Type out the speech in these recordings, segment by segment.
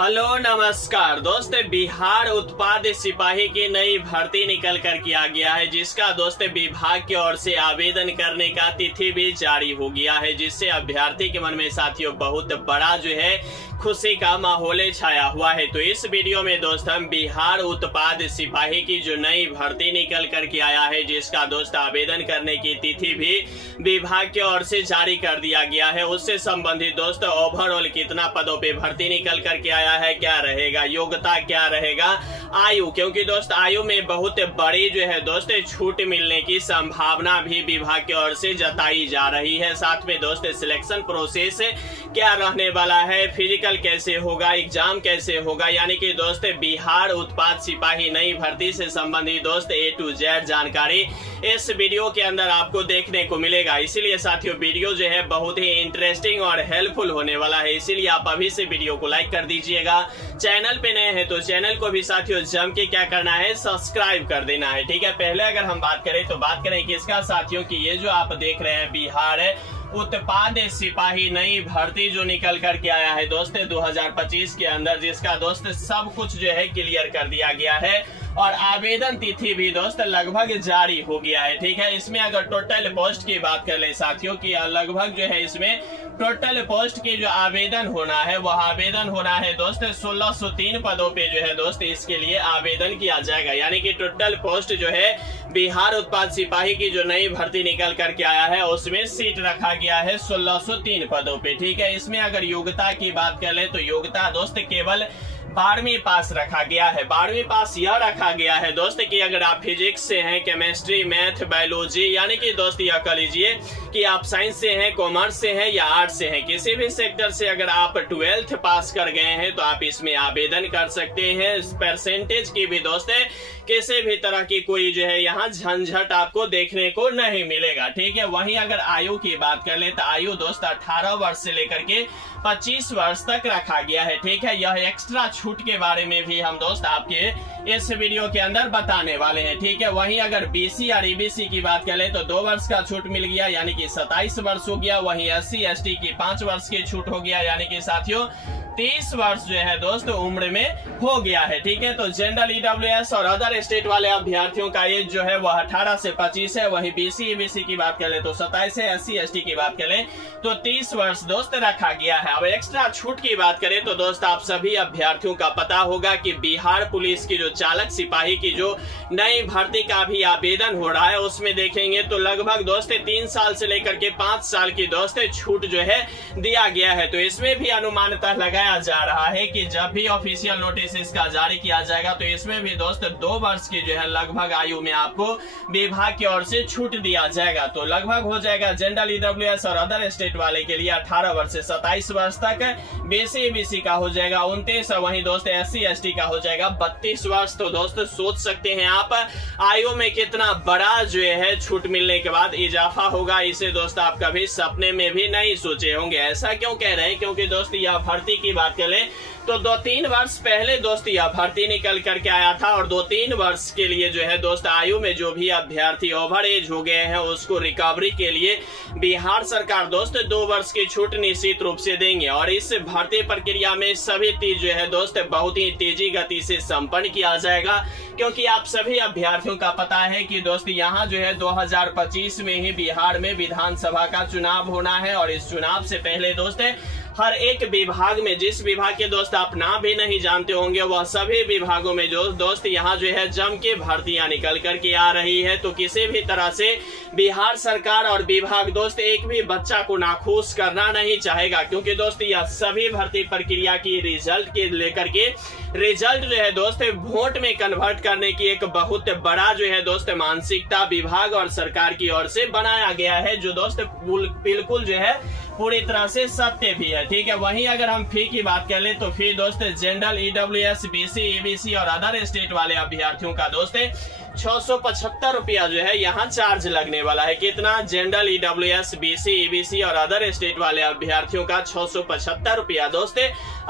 Hello नमस्कार दोस्त, बिहार उत्पाद सिपाही की नई भर्ती निकल कर किया गया है, जिसका दोस्त विभाग की ओर से आवेदन करने का तिथि भी जारी हो गया है, जिससे अभ्यर्थी के मन में साथियों बहुत बड़ा जो है खुशी का माहौल छाया हुआ है। तो इस वीडियो में दोस्त हम बिहार उत्पाद सिपाही की जो नई भर्ती निकल कर के आया है, जिसका दोस्त आवेदन करने की तिथि भी विभाग की ओर से जारी कर दिया गया है, उससे संबंधित दोस्त ओवरऑल कितना पदों पे भर्ती निकल कर के आया है, क्या रहेगा योग्यता, क्या रहेगा आयु, क्योंकि दोस्त आयु में बहुत बड़ी जो है दोस्त छूट मिलने की संभावना भी विभाग की ओर से जताई जा रही है। साथ में दोस्त सिलेक्शन प्रोसेस क्या रहने वाला है, फिजिकल कैसे होगा, एग्जाम कैसे होगा, यानी कि दोस्त बिहार उत्पाद सिपाही नई भर्ती से संबंधित दोस्त A to Z जानकारी इस वीडियो के अंदर आपको देखने को मिलेगा। इसीलिए साथियों वीडियो जो है बहुत ही इंटरेस्टिंग और हेल्पफुल होने वाला है, इसीलिए आप अभी से वीडियो को लाइक कर दीजिएगा। चैनल पे नए हैं तो चैनल को भी साथियों जम के क्या करना है, सब्सक्राइब कर देना है, ठीक है। पहले अगर हम बात करें तो बात करें किसका साथियों की, ये जो आप देख रहे हैं बिहार उत्पाद सिपाही नई भर्ती जो निकल करके आया है दोस्त 2025 के अंदर, जिसका दोस्त सब कुछ जो है क्लियर कर दिया गया है और आवेदन तिथि भी दोस्त लगभग जारी हो गया है, ठीक है। इसमें अगर टोटल पोस्ट की बात कर ले साथियों की, लगभग जो है इसमें टोटल पोस्ट की जो आवेदन होना है वह आवेदन होना है दोस्त 1603 पदों पे जो है दोस्त इसके लिए आवेदन किया जाएगा, यानी कि टोटल पोस्ट जो है बिहार उत्पाद सिपाही की जो नई भर्ती निकल करके आया है उसमें सीट रखा गया है 1603 पदों पे, ठीक है। इसमें अगर योग्यता की बात कर ले तो योग्यता दोस्त केवल 12वीं पास रखा गया है। 12वीं पास यह रखा गया है दोस्त कि अगर आप फिजिक्स से हैं, केमिस्ट्री, मैथ, बायोलॉजी, यानी कि दोस्त यह कह लीजिए कि आप साइंस से हैं, कॉमर्स से हैं या आर्ट्स से हैं, किसी भी सेक्टर से अगर आप 12th पास कर गए हैं तो आप इसमें आवेदन कर सकते हैं। परसेंटेज की भी दोस्त किसी भी तरह की कोई जो है यहाँ झंझट आपको देखने को नहीं मिलेगा, ठीक है। वहीं अगर आयु की बात कर ले तो आयु दोस्त 18 वर्ष से लेकर के 25 वर्ष तक रखा गया है, ठीक है। यह एक्स्ट्रा छूट के बारे में भी हम दोस्त आपके इस वीडियो के अंदर बताने वाले हैं, ठीक है। वहीं अगर BC और EBC की बात कर ले तो 2 वर्ष का छूट मिल गया, यानी कि 27 वर्ष हो गया। वहीं SC ST की 5 वर्ष की छूट हो गया, यानी कि साथियों 30 वर्ष जो है दोस्त उम्र में हो गया है, ठीक है। तो जनरल EWS और अदर स्टेट वाले अभ्यर्थियों का एज जो है वह 18 से 25 है। वहीं BC EBC की बात कर ले तो 27 है। SC ST की बात करें तो 30 वर्ष दोस्त रखा गया है। अब एक्स्ट्रा छूट की बात करें तो दोस्त आप सभी अभ्यर्थियों का पता होगा कि बिहार पुलिस की जो चालक सिपाही की जो नई भर्ती का भी आवेदन हो रहा है उसमें देखेंगे तो लगभग दोस्त 3 साल से लेकर के 5 साल की दोस्त छूट जो है दिया गया है। तो इसमें भी अनुमानतः लगाया जा रहा है कि जब भी ऑफिशियल नोटिस इसका जारी किया जाएगा तो इसमें भी दोस्त 2 वर्ष की जो है लगभग आयु में आपको विभाग की ओर से छूट दिया जाएगा। तो लगभग हो जाएगा जनरल EWS और अदर स्टेट वाले के लिए 18 वर्ष से 27 वर्ष तक, BC EBC का हो जाएगा 29, वहीं दोस्त SC ST का हो जाएगा 32 वर्ष। तो दोस्त सोच सकते हैं आप आयु में कितना बड़ा जो है छूट मिलने के बाद इजाफा होगा, इसे दोस्त आप कभी सपने में भी नहीं सोचे होंगे। ऐसा क्यों कह रहे हैं, क्योंकि दोस्त यह भर्ती की बात करें तो 2-3 वर्ष पहले दोस्त यह भर्ती निकल करके आया था और 2-3 वर्ष के लिए जो है दोस्त आयु में जो भी अभ्यर्थी ओवर एज हो गए हैं उसको रिकवरी के लिए बिहार सरकार दोस्त 2 वर्ष की छूट निश्चित रूप से देंगे। और इस भर्ती प्रक्रिया में सभी चीज जो है दोस्त बहुत ही तेजी गति से संपन्न किया जाएगा, क्योंकि आप सभी अभ्यर्थियों का पता है कि दोस्त यहाँ जो है 2025 में ही बिहार में विधानसभा का चुनाव होना है और इस चुनाव से पहले दोस्त हर एक विभाग में, जिस विभाग के दोस्त आप नाम भी नहीं जानते होंगे, वह सभी विभागों में जो दोस्त यहाँ जो है जम के भर्तियां निकल करके आ रही है। तो किसी भी तरह से बिहार सरकार और विभाग दोस्त एक भी बच्चा को नाखुश करना नहीं चाहेगा, क्योंकि दोस्त यह सभी भर्ती प्रक्रिया की रिजल्ट के लेकर के रिजल्ट जो है दोस्त वोट में कन्वर्ट करने की एक बहुत बड़ा जो है दोस्त मानसिकता विभाग और सरकार की ओर से बनाया गया है, जो दोस्त बिल्कुल जो है पूरी तरह से सत्य भी है, ठीक है। वहीं अगर हम फी की बात कर ले तो फी दोस्त जनरल EWS, BC EBC और अदर स्टेट वाले अभ्यर्थियों का दोस्त 675 रुपया जो है यहाँ चार्ज लगने वाला है। कितना? जनरल EWS, BC EBC और अदर स्टेट वाले अभ्यर्थियों का 675 रुपया दोस्त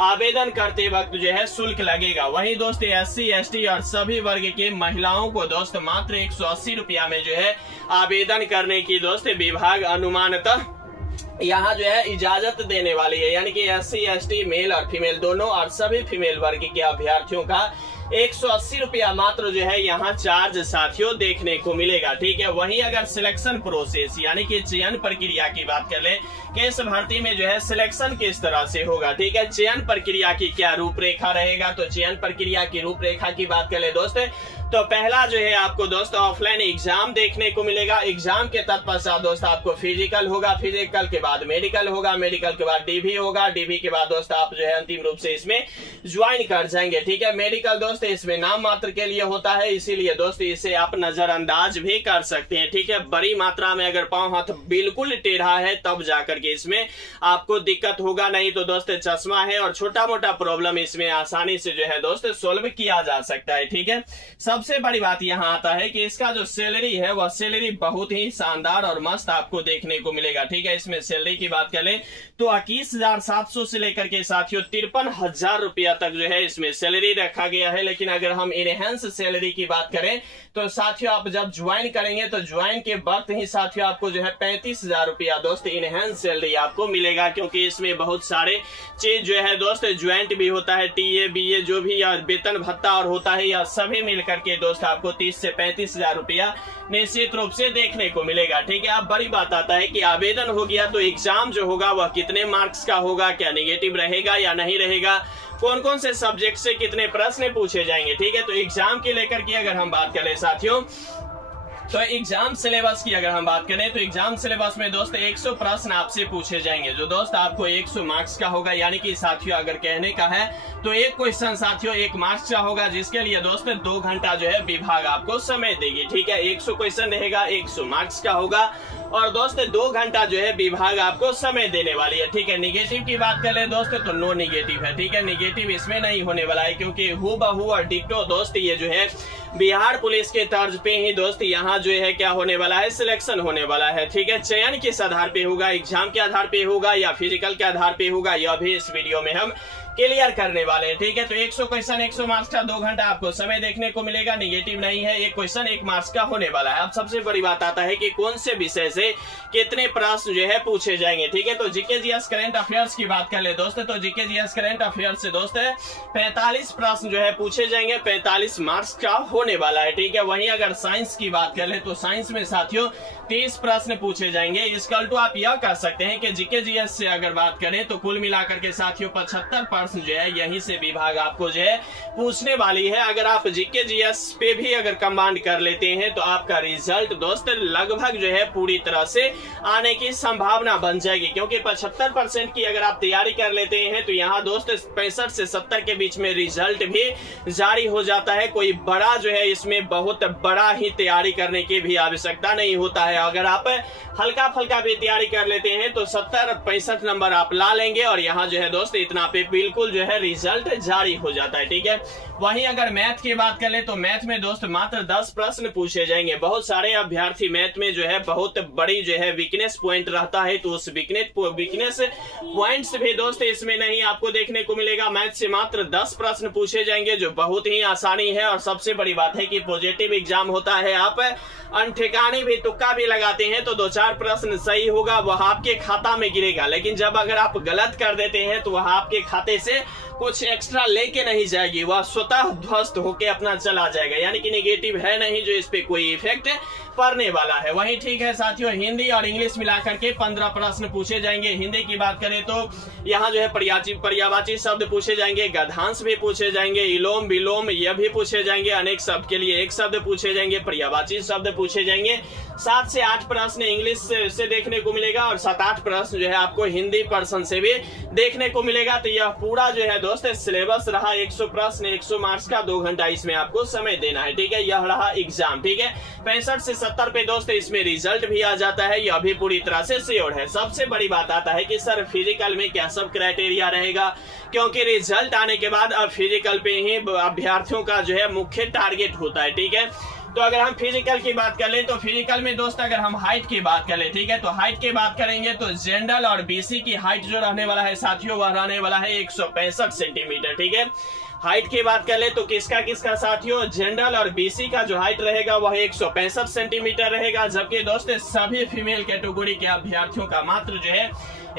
आवेदन करते वक्त जो है शुल्क लगेगा। वहीं दोस्त SC ST और सभी वर्ग के महिलाओं को दोस्त मात्र 180 रुपया में जो है आवेदन करने की दोस्त विभाग अनुमानतः यहाँ जो है इजाजत देने वाली है, यानी कि SC ST मेल और फीमेल दोनों और सभी फीमेल वर्ग के अभ्यर्थियों का 180 रुपया मात्र जो है यहाँ चार्ज साथियों देखने को मिलेगा। ठीक है, वहीं अगर सिलेक्शन प्रोसेस यानी कि चयन प्रक्रिया की बात कर ले कि इस भर्ती में जो है सिलेक्शन किस तरह से होगा, ठीक है, चयन प्रक्रिया की क्या रूपरेखा रहेगा, तो चयन प्रक्रिया की रूपरेखा की बात कर ले दोस्त तो पहला जो है आपको दोस्त ऑफलाइन एग्जाम देखने को मिलेगा। एग्जाम के तत्पश्चात दोस्त आपको फिजिकल होगा, फिजिकल के बाद मेडिकल होगा, मेडिकल के बाद DV होगा, DV के बाद दोस्त आप जो है अंतिम रूप से इसमें ज्वाइन कर जाएंगे। ठीक है, मेडिकल दोस्त इसमें नाम मात्र के लिए होता है, इसीलिए दोस्त इसे आप नजरअंदाज भी कर सकते हैं। ठीक है, बड़ी मात्रा में अगर पांव हाथ बिल्कुल टेढ़ा है तब जाकर के इसमें आपको दिक्कत होगा, नहीं तो दोस्त चश्मा है और छोटा मोटा प्रॉब्लम इसमें आसानी से जो है दोस्त सोल्व किया जा सकता है। ठीक है, सबसे बड़ी बात यहां आता है कि इसका जो सैलरी है वह सैलरी बहुत ही शानदार और मस्त आपको देखने को मिलेगा। ठीक है, इसमें सैलरी की बात करें तो 21,700 से लेकर के साथियों 53,000 रुपया तक जो है इसमें सैलरी रखा गया है। लेकिन अगर हम इनहेंस सैलरी की बात करें तो साथियों आप जब ज्वाइन करेंगे तो ज्वाइन के वक्त ही साथियों आपको जो है 35,000 रुपया दोस्त इनहेंस सैलरी आपको मिलेगा, क्योंकि इसमें बहुत सारे चीज जो है दोस्त ज्वाइंट भी होता है, TA BA जो भी या वेतन भत्ता और होता है, या सभी मिलकर के दोस्त आपको 30 से 35,000 रुपया निश्चित रूप से देखने को मिलेगा। ठीक है, अब बड़ी बात आता है कि आवेदन हो गया तो एग्जाम जो होगा वह कितने मार्क्स का होगा, क्या नेगेटिव रहेगा या नहीं रहेगा, कौन कौन से सब्जेक्ट से कितने प्रश्न पूछे जाएंगे। ठीक है, तो एग्जाम के लेकर के अगर हम बात करें साथियों तो एग्जाम सिलेबस की अगर हम बात करें तो एग्जाम सिलेबस में दोस्त 100 प्रश्न आपसे पूछे जाएंगे, जो दोस्त आपको 100 मार्क्स का होगा। यानी कि साथियों अगर कहने का है तो एक क्वेश्चन साथियों 1 मार्क्स का होगा, जिसके लिए दोस्त 2 घंटा जो है विभाग आपको समय देगी। ठीक है, 100 क्वेश्चन रहेगा, 100 मार्क्स का होगा और दोस्त 2 घंटा जो है विभाग आपको समय देने वाली है। ठीक है, निगेटिव की बात करें दोस्त तो नो निगेटिव है। ठीक है, निगेटिव इसमें नहीं होने वाला है, क्योंकि हूबहू और डिक्टो दोस्त ये जो है बिहार पुलिस के तर्ज पे ही दोस्त यहाँ जो है क्या होने वाला है, सिलेक्शन होने वाला है। ठीक है, चयन किस आधार पे होगा, एग्जाम के आधार पे होगा या फिजिकल के आधार पे होगा, यह भी इस वीडियो में हम क्लियर करने वाले हैं। ठीक है, तो 100 क्वेश्चन 100 मार्क्स का 2 घंटा आपको समय देखने को मिलेगा, निगेटिव नहीं है, एक क्वेश्चन 1 मार्क्स का होने वाला है। अब सबसे बड़ी बात आता है कि कौन से विषय से कितने प्रश्न जो है पूछे जाएंगे। ठीक है, तो जीके जीएस करंट अफेयर्स की बात कर ले दोस्त तो जीके जीएस करंट अफेयर्स से दोस्त 45 प्रश्न जो है पूछे जाएंगे, 45 मार्क्स का होने वाला है। ठीक है, वहीं अगर साइंस की बात कर ले तो साइंस में साथियों 30 प्रश्न पूछे जाएंगे। इसका तो आप यह कह सकते हैं कि जीके जीएस से अगर बात करें तो कुल मिलाकर के साथियों 75 प्रश्न जो है यहीं से विभाग आपको जो है पूछने वाली है। अगर आप जीके जीएस पे भी अगर कमांड कर लेते हैं तो आपका रिजल्ट दोस्त लगभग जो है पूरी तरह से आने की संभावना बन जाएगी, क्योंकि 75% की अगर आप तैयारी कर लेते हैं तो यहाँ दोस्त 65 से 70 के बीच में रिजल्ट भी जारी हो जाता है। कोई बड़ा जो है इसमें बहुत बड़ा ही तैयारी करने की भी आवश्यकता नहीं होता है। अगर आप हल्का फुल्का भी तैयारी कर लेते हैं तो 70-65 नंबर आप ला लेंगे और यहाँ जो है दोस्त इतना पे बिल्कुल जो है रिजल्ट जारी हो जाता है। ठीक है, वहीं अगर मैथ की बात करें तो मैथ में दोस्त मात्र 10 प्रश्न पूछे जाएंगे। बहुत सारे अभ्यर्थी मैथ में जो है बहुत बड़ी जो है वीकनेस पॉइंट रहता है, तो उस वीकनेस पॉइंट्स भी दोस्त इसमें नहीं आपको देखने को मिलेगा। मैथ से मात्र 10 प्रश्न पूछे जाएंगे, जो बहुत ही आसानी है। और सबसे बड़ी बात है कि पॉजिटिव एग्जाम होता है, आप अनठिकाने भी तुक्का भी लगाते हैं तो 2-4 प्रश्न सही होगा, वह आपके खाता में गिरेगा। लेकिन जब अगर आप गलत कर देते हैं तो वह आपके खाते से कुछ एक्स्ट्रा लेके नहीं जाएगी, वह स्वतः ध्वस्त होके अपना चला जाएगा। यानी कि नेगेटिव है नहीं जो इस पे कोई इफेक्ट पड़ने वाला है। वहीं ठीक है साथियों, हिंदी और इंग्लिश मिलाकर के 15 प्रश्न पूछे जाएंगे। हिंदी की बात करें तो यहाँ जो है पर्यायवाची शब्द पूछे जाएंगे, गद्यांश भी पूछे जाएंगे, इलोम विलोम यह भी पूछे जाएंगे, अनेक शब्द के लिए एक शब्द पूछे जाएंगे, पर्यायवाची शब्द पूछे जाएंगे। 7 से 8 प्रश्न इंग्लिश से देखने को मिलेगा और 7-8 प्रश्न जो है आपको हिंदी पर्सन से भी देखने को मिलेगा। तो यह पूरा जो है दोस्त सिलेबस रहा, 100 प्रश्न 100 मार्क्स का, 2 घंटा इसमें आपको समय देना है। ठीक है, यह रहा एग्जाम। ठीक है, 65 से 70 पे दोस्त इसमें रिजल्ट भी आ जाता है, यह भी पूरी तरह से श्योर है। सबसे बड़ी बात आता है कि सर फिजिकल में क्या सब क्राइटेरिया रहेगा, क्योंकि रिजल्ट आने के बाद अब फिजिकल पे ही अभ्यर्थियों का जो है मुख्य टारगेट होता है। ठीक है, तो अगर हम फिजिकल की बात कर ले तो फिजिकल में दोस्त अगर हम हाइट की बात कर ले, ठीक है, तो हाइट की बात करेंगे तो जनरल और बीसी की हाइट जो रहने वाला है साथियों वह रहने वाला है 165 सेंटीमीटर, ठीक है। हाइट की बात कर ले तो किसका किसका साथियों, जनरल और बीसी का जो हाइट रहेगा वह 165 सेंटीमीटर रहेगा, जबकि दोस्त सभी फीमेल कैटेगरी के अभ्यर्थियों का मात्र जो है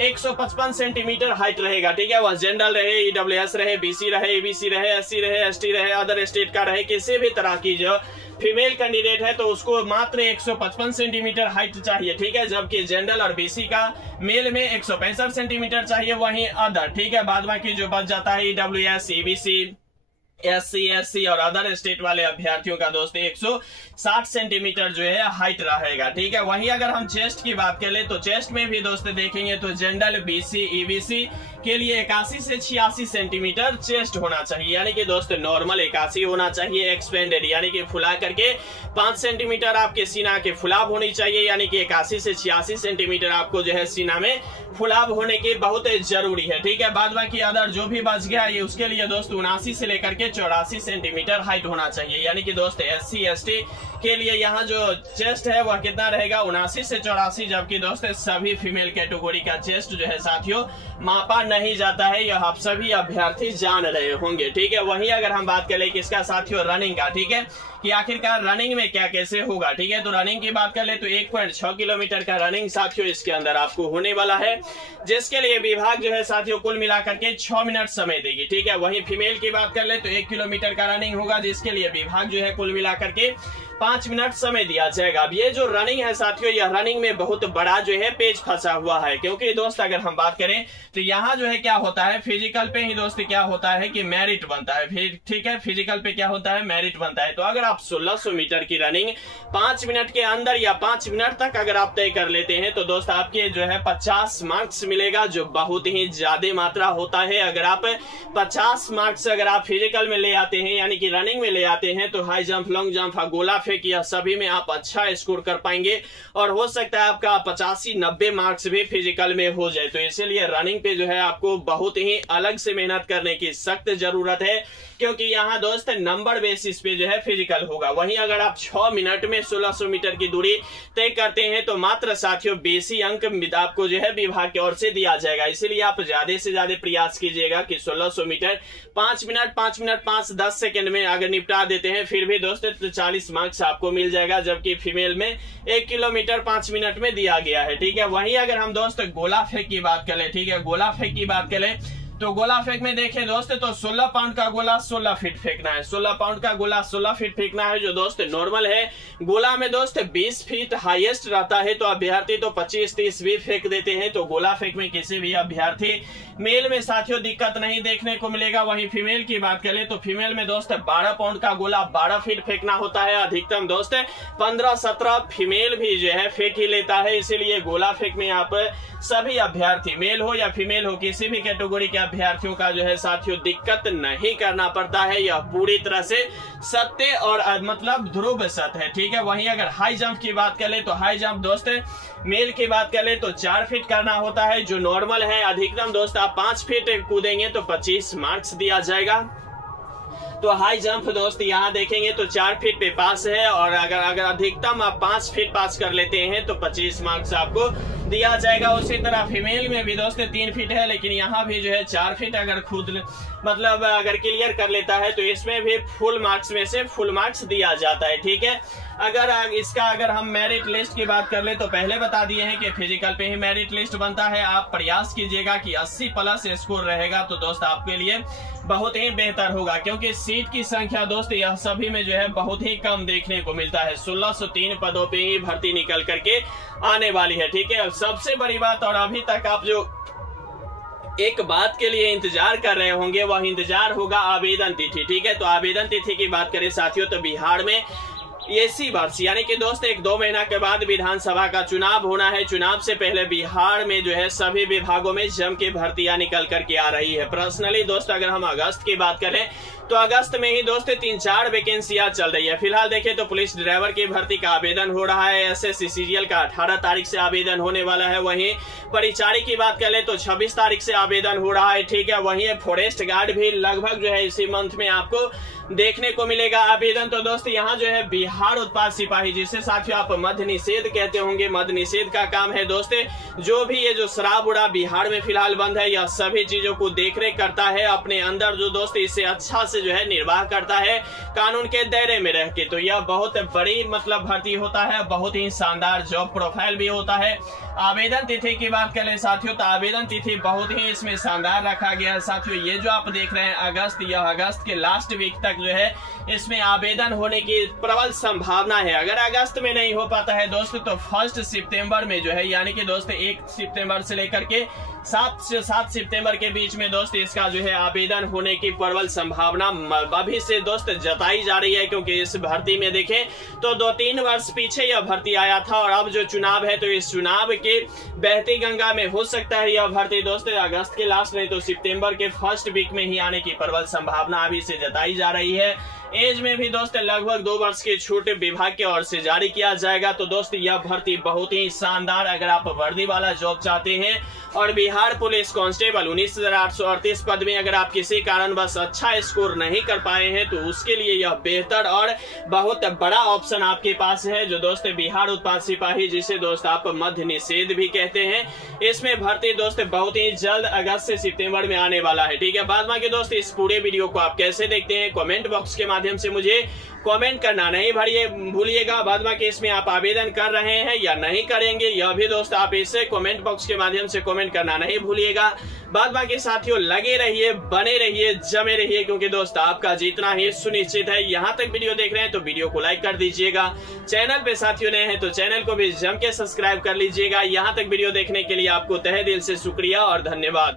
155 सेंटीमीटर हाइट रहेगा, ठीक है। वह जनरल रहे, ईडब्ल्यूएस रहे, बीसी रहे, एबीसी रहे, एससी रहे, एसटी रहे, अदर स्टेट का रहे, किसी भी तरह की जो फीमेल कैंडिडेट है तो उसको मात्र 155 सेंटीमीटर हाइट चाहिए, ठीक है। जबकि जनरल और बीसी का मेल में 165 सेंटीमीटर चाहिए, वहीं अदर, ठीक है, बाद बाकी जो बच जाता है ईडब्ल्यूएस, ईबीसी, एससी, एससी और अदर स्टेट वाले अभ्यर्थियों का दोस्त 160 सेंटीमीटर जो है हाइट रहेगा, ठीक है। वहीं अगर हम चेस्ट की बात करें तो चेस्ट में भी दोस्त देखेंगे तो जनरल, बीसी, ईबीसी के लिए 81 से 86 सेंटीमीटर चेस्ट होना चाहिए, यानी कि दोस्त नॉर्मल 81 होना चाहिए, एक्सपेंडेड यानी कि फुला करके 5 सेंटीमीटर आपके सीना के फुलाव होनी चाहिए, यानी कि 81 से 86 सेंटीमीटर आपको जो है सीना में फुलाव होने की बहुत जरूरी है, ठीक है। बाद बाकी अदर जो भी बच गया ये उसके लिए दोस्त 79 से लेकर के 84 सेंटीमीटर हाइट होना चाहिए, यानी कि दोस्त एससी, एसटी के लिए यहाँ जो चेस्ट है वह कितना रहेगा 79 से 84, जबकि दोस्त सभी फीमेल कैटेगरी का चेस्ट जो है साथियों मापा नहीं जाता है, यह आप सभी अभ्यर्थी जान रहे होंगे, ठीक है। वहीं अगर हम बात करें किसका साथियों, रनिंग का, ठीक है, कि आखिरकार रनिंग में क्या कैसे होगा, ठीक है। तो रनिंग की बात कर ले तो 1.6 किलोमीटर का रनिंग साथियों इसके अंदर आपको होने वाला है, जिसके लिए विभाग जो है साथियों कुल मिलाकर के 6 मिनट समय देगी, ठीक है। वहीं फीमेल की बात कर ले तो 1 किलोमीटर का रनिंग होगा, जिसके लिए विभाग जो है कुल मिलाकर के 5 मिनट समय दिया जाएगा। अब ये जो रनिंग है साथियों, यह रनिंग में बहुत बड़ा जो है पेज फंसा हुआ है, क्योंकि दोस्त अगर हम बात करें तो यहाँ जो है क्या होता है, फिजिकल पे ही दोस्त क्या होता है कि मेरिट बनता है, ठीक है, फिजिकल पे क्या होता है, मेरिट बनता है। तो अगर आप 1600 मीटर की रनिंग 5 मिनट के अंदर या 5 मिनट तक अगर आप तय कर लेते हैं तो दोस्त आपके जो है 50 मार्क्स मिलेगा, जो बहुत ही ज्यादा मात्रा होता है। अगर आप 50 मार्क्स अगर आप फिजिकल में ले आते हैं यानी कि रनिंग में ले आते हैं तो हाई जंप, लॉन्ग जंप, गोला फेंक या सभी में आप अच्छा स्कोर कर पाएंगे, और हो सकता है आपका 85-90 मार्क्स भी फिजिकल में हो जाए। तो इसीलिए रनिंग पे जो है आपको बहुत ही अलग से मेहनत करने की सख्त जरूरत है, क्योंकि यहाँ दोस्त नंबर बेसिस पे जो है फिजिकल होगा। वहीं अगर आप 6 मिनट में 1600 मीटर की दूरी तय करते हैं तो मात्र साथियों 20 अंक आपको जो है विभाग की ओर से दिया जाएगा। इसीलिए आप ज्यादा से ज्यादा प्रयास कीजिएगा कि 1600 मीटर 5 मिनट 5-10 सेकंड में अगर निपटा देते हैं फिर भी दोस्त 40 मार्क्स आपको मिल जाएगा, जबकि फीमेल में 1 किलोमीटर 5 मिनट में दिया गया है, ठीक है। वहीं अगर हम दोस्त गोला फेंक की बात करें, ठीक है, गोला फेंक की बात करें तो गोला फेंक में देखें दोस्त तो 16 पाउंड का गोला 16 फीट फेंकना है, 16 पाउंड का गोला 16 फीट फेंकना है, जो दोस्त नॉर्मल है। गोला में दोस्त 20 फीट हाईएस्ट रहता है, तो अभ्यर्थी तो 25-30 भी फेंक देते हैं। तो गोला फेंक में किसी भी अभ्यर्थी मेल में साथियों दिक्कत नहीं देखने को मिलेगा। वहीं फीमेल की बात करें तो फीमेल में दोस्त 12 पाउंड का गोला 12 फीट फेंकना होता है, अधिकतम दोस्त 15-17 फीमेल भी जो है फेंक ही लेता है। इसीलिए गोला फेंक में आप सभी अभ्यर्थी मेल हो या फीमेल हो किसी भी कैटेगरी के अभ्यर्थियों का जो है साथियों दिक्कत नहीं करना पड़ता है, यह पूरी तरह से सत्य और मतलब ध्रुव सत्य है, ठीक है। वहीं अगर हाई जंप की बात करें तो हाई जंप दोस्त मेल की बात करें तो 4 फीट करना होता है, जो नॉर्मल है। अधिकतम दोस्त आप 5 फीट कूदेंगे तो 25 मार्क्स दिया जाएगा। तो हाई जंप दोस्त यहाँ देखेंगे तो 4 फीट पे पास है, और अगर अधिकतम आप 5 फीट पास कर लेते हैं तो 25 मार्क्स आपको दिया जाएगा। उसी तरह फीमेल में भी दोस्त 3 फीट है, लेकिन यहाँ भी जो है 4 फीट अगर खुद मतलब अगर क्लियर कर लेता है तो इसमें भी फुल मार्क्स में से फुल मार्क्स दिया जाता है, ठीक है। अगर हम मेरिट लिस्ट की बात कर ले तो पहले बता दिए हैं कि फिजिकल पे ही मेरिट लिस्ट बनता है। आप प्रयास कीजिएगा कि 80 प्लस स्कोर रहेगा तो दोस्त आपके लिए बहुत ही बेहतर होगा, क्योंकि सीट की संख्या दोस्त यह सभी में जो है बहुत ही कम देखने को मिलता है। 1603 पदों पे ही भर्ती निकल करके आने वाली है, ठीक है। सबसे बड़ी बात, और अभी तक आप जो एक बात के लिए इंतजार कर रहे होंगे वह इंतजार होगा आवेदन तिथि, ठीक है। तो आवेदन तिथि की बात करें साथियों तो बिहार में इसी वर्ष यानी कि दोस्त 1-2 महीना के बाद विधानसभा का चुनाव होना है। चुनाव से पहले बिहार में जो है सभी विभागों में जम के भर्तियां निकल करके आ रही है। पर्सनली दोस्त अगर हम अगस्त की बात करें तो अगस्त में ही दोस्तों 3-4 वैकेंसियां चल रही है। फिलहाल देखें तो पुलिस ड्राइवर की भर्ती का आवेदन हो रहा है। एसएससी सीजीएल का 18 तारीख से आवेदन होने वाला है। वहीं परिचारी की बात करें तो 26 तारीख से आवेदन हो रहा है, ठीक है। वहीं फॉरेस्ट गार्ड भी लगभग जो है इसी मंथ में आपको देखने को मिलेगा आवेदन। तो दोस्तों यहाँ जो है बिहार उत्पाद सिपाही, जिसे साथियों आप मद्य निषेध कहते होंगे, मद्य निषेध का काम है दोस्तों। जो भी ये जो शराब उड़ा बिहार में फिलहाल बंद है, यह सभी चीजों को देखरेख करता है अपने अंदर, जो दोस्तों इससे अच्छा से जो है निर्वाह करता है कानून के दायरे में रह के। तो यह बहुत बड़ी मतलब भर्ती होता है, बहुत ही शानदार जॉब प्रोफाइल भी होता है। आवेदन तिथि की बात करें साथियों तो आवेदन तिथि बहुत ही इसमें शानदार रखा गया है साथियों। ये जो आप देख रहे हैं अगस्त, यह अगस्त के लास्ट वीक तक जो है इसमें आवेदन होने की प्रबल संभावना है। अगर अगस्त में नहीं हो पाता है दोस्तों तो 1 सितंबर में जो है, यानी कि दोस्तों 1 सितंबर से लेकर के 7 सितंबर के बीच में दोस्तों इसका जो है आवेदन होने की प्रबल संभावना अभी से दोस्त जताई जा रही है। क्योंकि इस भर्ती में देखें तो 2-3 वर्ष पीछे यह भर्ती आया था और अब जो चुनाव है तो इस चुनाव के बहती गंगा में हो सकता है यह भर्ती दोस्तों अगस्त के लास्ट नहीं तो सितंबर के 1st वीक में ही आने की प्रबल संभावना अभी से जताई जा रही है। एज में भी दोस्तों लगभग 2 वर्ष की छूट विभाग की ओर से जारी किया जाएगा। तो दोस्तों यह भर्ती बहुत ही शानदार, अगर आप वर्दी वाला जॉब चाहते हैं और बिहार पुलिस कांस्टेबल 19,838 पद में अगर आप किसी कारणवश अच्छा स्कोर नहीं कर पाए हैं तो उसके लिए यह बेहतर और बहुत बड़ा ऑप्शन आपके पास है, जो दोस्तों बिहार उत्पाद सिपाही, जिसे दोस्त आप मद्य निषेध भी कहते हैं। इसमें भर्ती दोस्तों बहुत ही जल्द अगस्त से सितंबर में आने वाला है, ठीक है। बाद में दोस्तों इस पूरे वीडियो को आप कैसे देखते हैं कमेंट बॉक्स के माध्यम से मुझे कमेंट करना नहीं भूलिएगा। बाद में इसमें आप आवेदन कर रहे हैं या नहीं करेंगे, यह भी दोस्त आप इसे कमेंट बॉक्स के माध्यम से कमेंट करना नहीं भूलिएगा। बाद बाकी साथियों लगे रहिए, बने रहिए, जमे रहिए, क्योंकि दोस्त आपका जीतना ही सुनिश्चित है। यहाँ तक वीडियो देख रहे हैं तो वीडियो को लाइक कर दीजिएगा। चैनल पे साथियों नए हैं तो चैनल को भी जम के सब्सक्राइब कर लीजिएगा। यहाँ तक वीडियो देखने के लिए आपको तहे दिल से शुक्रिया और धन्यवाद।